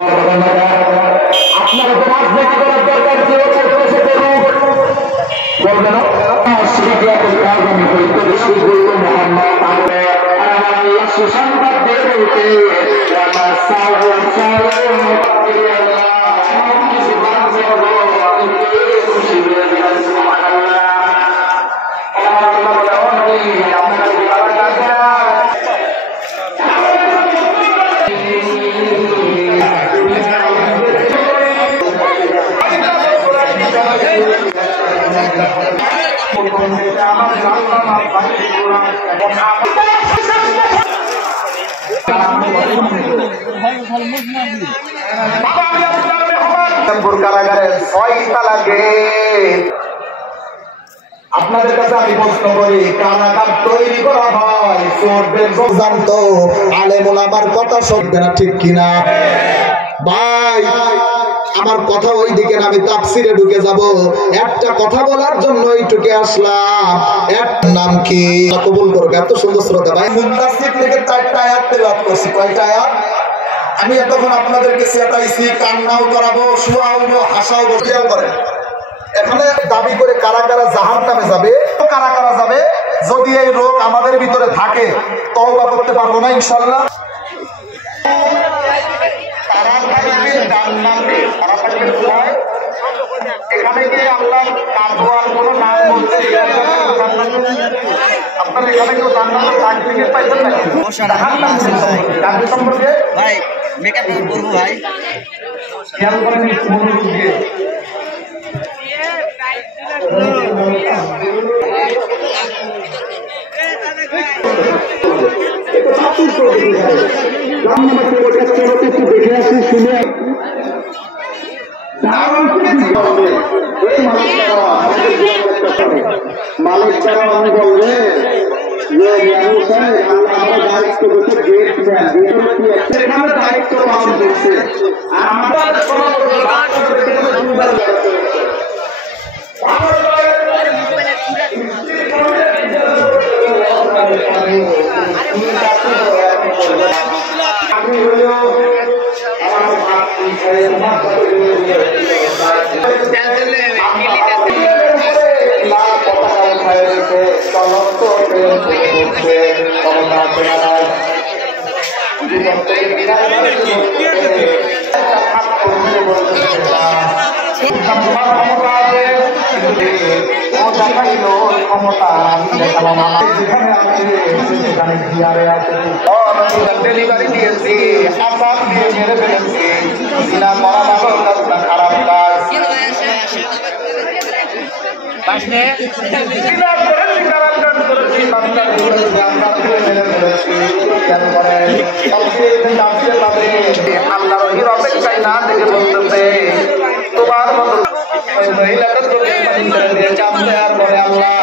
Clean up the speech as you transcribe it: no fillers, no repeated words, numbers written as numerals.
আপনার রাজনীতি করার দরকার কি হচ্ছে বলবেন সুসংবাদ কারাগারের 6টা লাগে। আপনাদের কাছে আমি প্রশ্ন করি, কারাগার তৈরি করা হয় চোরদের জানতো আলেম ওলামার কথা শুনবে না, ঠিক কিনা ভাই? আমার কথা ওই দিকে, আমি তাফসিরে ঢুকে যাব। একটা কথা বলার জন্য এইটুকে আসলাম। এক নাম কি কবুল করবে? এত সুন্দর শ্রোতা ভাই, মুদাসসির থেকে 4টা আয়াত তেলাওয়াত করছি। কয়টা আয়াত? আমি এতক্ষণ আপনাদেরকে চেতাইছি, কান্নাও করাবো, শুয়াবো, হাসাও, বসিয়াও করে। এখানে দাবি করে কারা কারা জাহান্নামে যাবে, কারা কারা যাবে, যদি এই রোগ আমাদের ভিতরে থাকে তওবা করতে পারবো না ইনশাআল্লাহ। এখানে কি আল্লাহ কাদওয়ার কোনো নাম বলতে আপনারা এখানে কেউ জান্নাতের সার্টিফিকেট পাইছেন নাকি? জান্নাত সম্পর্কে ভাই মেকআপ করবো ভাই, খেয়াল করেন একটু মনোযোগ দিয়ে। দেখে আসি, শুনে মালিক ছাড়া আমি বলবে যে দায়িত্ব করছে গেটম্যান, দায়িত্ব পালন করছে। আমি হলেও ডেলিভারি দিয়েছি, আসাম দিয়ে মেরে ফেলেছি, খারাপ কাজ আল্লাহর অপেক্ষায় না দেখে বলতেছে তোমার মতো মহিলাটা জানতে আর বলে আল্লাহ